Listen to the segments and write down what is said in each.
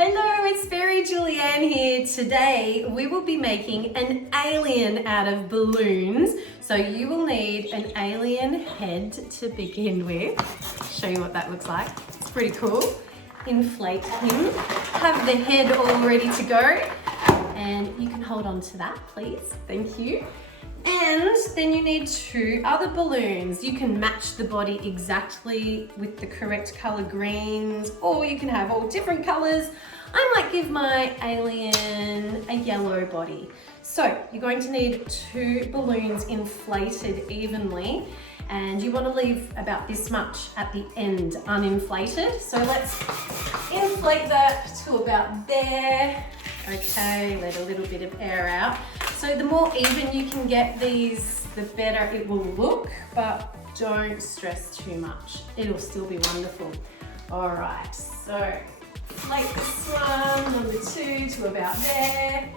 Hello, it's Fairy Julianne here. Today we will be making an alien out of balloons. So you will need an alien head to begin with. Show you what that looks like. It's pretty cool. Inflate him. Have the head all ready to go. And you can hold on to that, please. Thank you. And then you need 2 other balloons. You can match the body exactly with the correct color greens, or you can have all different colors. I might give my alien a yellow body. So you're going to need 2 balloons inflated evenly, and you want to leave about this much at the end uninflated. So let's inflate that to about there. Okay, let a little bit of air out. So the more even you can get these, the better it will look, but don't stress too much. It'll still be wonderful. All right, so inflate this one, number 2, to about there.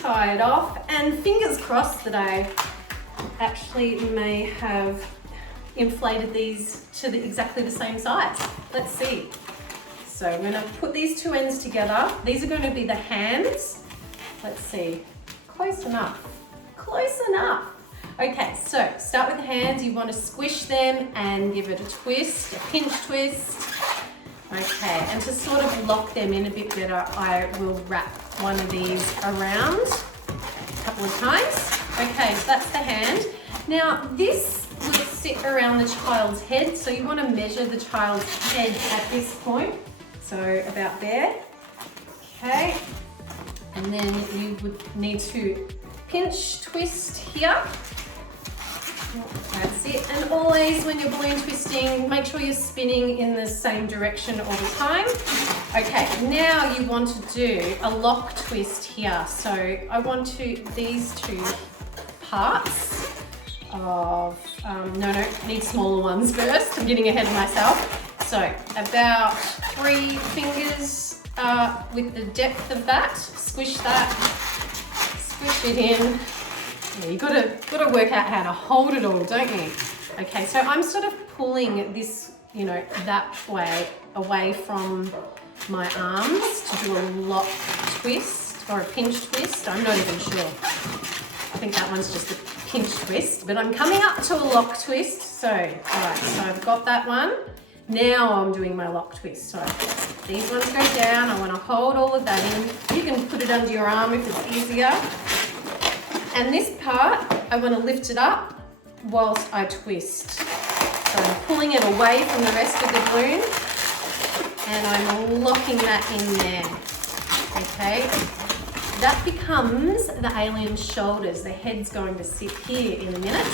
Tie it off, and fingers crossed that I actually may have inflated these to exactly the same size. Let's see. So we're going to put these 2 ends together. These are going to be the hands. Let's see. Close enough. Close enough. Okay, so start with the hands. You want to squish them and give it a twist, a pinch twist. Okay, and to sort of lock them in a bit better, I will wrap one of these around a couple of times. Okay, so that's the hand. Now this will sit around the child's head, so you want to measure the child's head at this point. So about there. Okay, and then you would need to pinch twist here. That's it. And always when you're balloon twisting, make sure you're spinning in the same direction all the time. Okay, now you want to do a lock twist here. So I want these 2 parts of, need smaller ones first. I'm getting ahead of myself. So about 3 fingers with the depth of that. Squish that, squish it in. Yeah, you gotta work out how to hold it all, don't you? Okay, so I'm sort of pulling this, that way away from my arms to do a lock twist or a pinch twist. I'm not even sure. I think that one's just a pinch twist, but I'm coming up to a lock twist. So, all right, so I've got that one. Now I'm doing my lock twist. So these ones go down. I want to hold all of that in. You can put it under your arm if it's easier. And this part, I want to lift it up whilst I twist. So I'm pulling it away from the rest of the balloon and I'm locking that in there. Okay, that becomes the alien's shoulders. The head's going to sit here in a minute.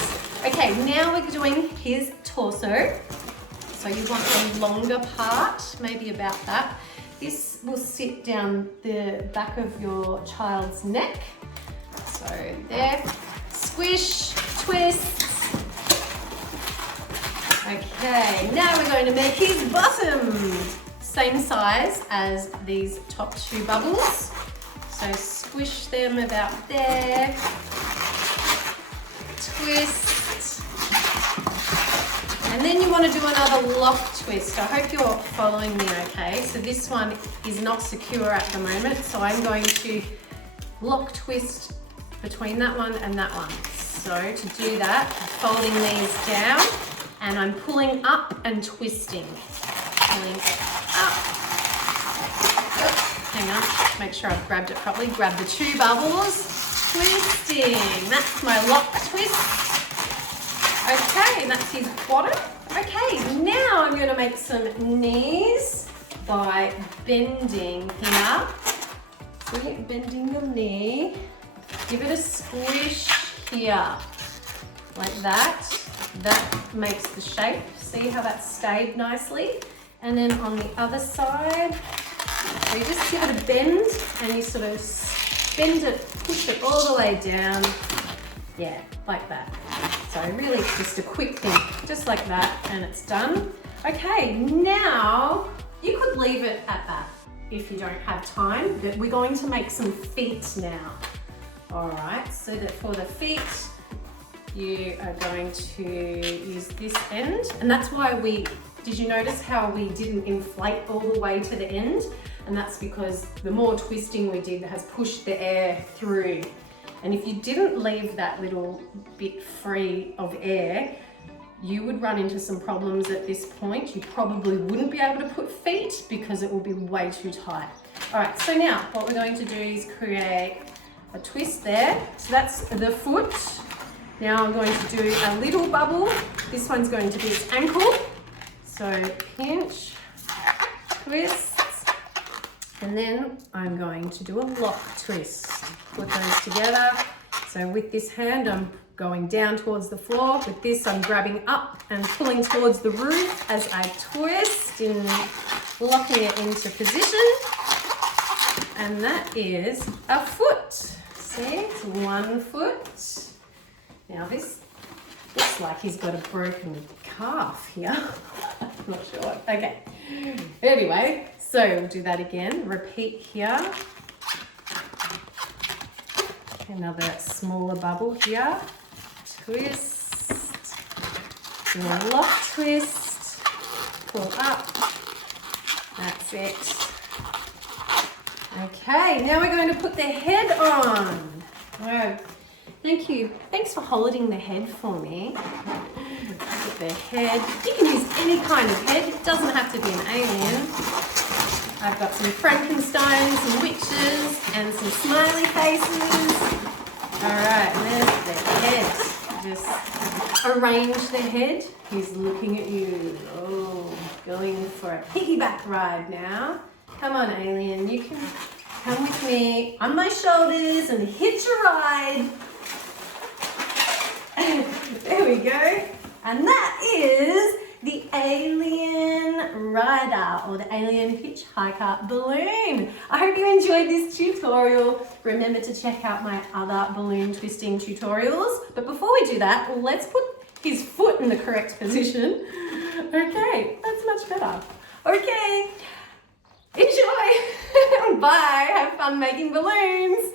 Okay, now we're doing his torso. So you want a longer part, maybe about that. This will sit down the back of your child's neck. So there, squish, twist. Okay, now we're going to make his bottom. Same size as these top 2 bubbles. So squish them about there. Twist. And then you want to do another lock twist. I hope you're following me okay. So this one is not secure at the moment. So I'm going to lock twist between that one and that one. So to do that, I'm folding these down and I'm pulling up and twisting. Pulling up. Oh, hang on, make sure I've grabbed it properly. Grab the 2 bubbles, twisting. That's my lock twist. Okay, and that's his bottom. Okay, now I'm going to make some knees by bending here. So bending the knee. Give it a squish here, like that. That makes the shape. See how that stayed nicely? And then on the other side, so you just give it a bend and you sort of bend it, push it all the way down. Yeah, like that. So really just a quick thing, just like that, and it's done. Okay, now you could leave it at that if you don't have time, but we're going to make some feet now. All right, so that for the feet, you are going to use this end, and that's why did you notice how we didn't inflate all the way to the end? and that's because the more twisting we did has pushed the air through. And if you didn't leave that little bit free of air, you would run into some problems at this point. You probably wouldn't be able to put feet because it will be way too tight. All right, so now what we're going to do is create a twist there. So that's the foot. Now I'm going to do a little bubble. This one's going to be its ankle. So pinch, twist, and then I'm going to do a lock twist. Put those together. So with this hand, I'm going down towards the floor. With this, I'm grabbing up and pulling towards the roof as I twist and locking it into position. And that is a foot. See, it's one foot. Now this looks like he's got a broken calf here. I'm not sure. Okay. Anyway, so we'll do that again. Repeat here. Another smaller bubble here. Twist. Do a lock twist. Pull up. That's it. Okay, now we're going to put the head on. Wow. Thank you. Thanks for holding the head for me. Put the head. You can use any kind of head. It doesn't have to be an alien. I've got some Frankensteins, some witches, and some smiley faces. All right, there's the head. Just arrange the head. He's looking at you. Oh, going for a piggyback ride now. Come on, alien. You can come with me on my shoulders and hitch a ride. There we go. And that is the alien rider or the alien hitchhiker balloon. I hope you enjoyed this tutorial. Remember to check out my other balloon twisting tutorials. But before we do that, let's put his foot in the correct position. Okay, that's much better. Okay, enjoy. Bye. Have fun making balloons.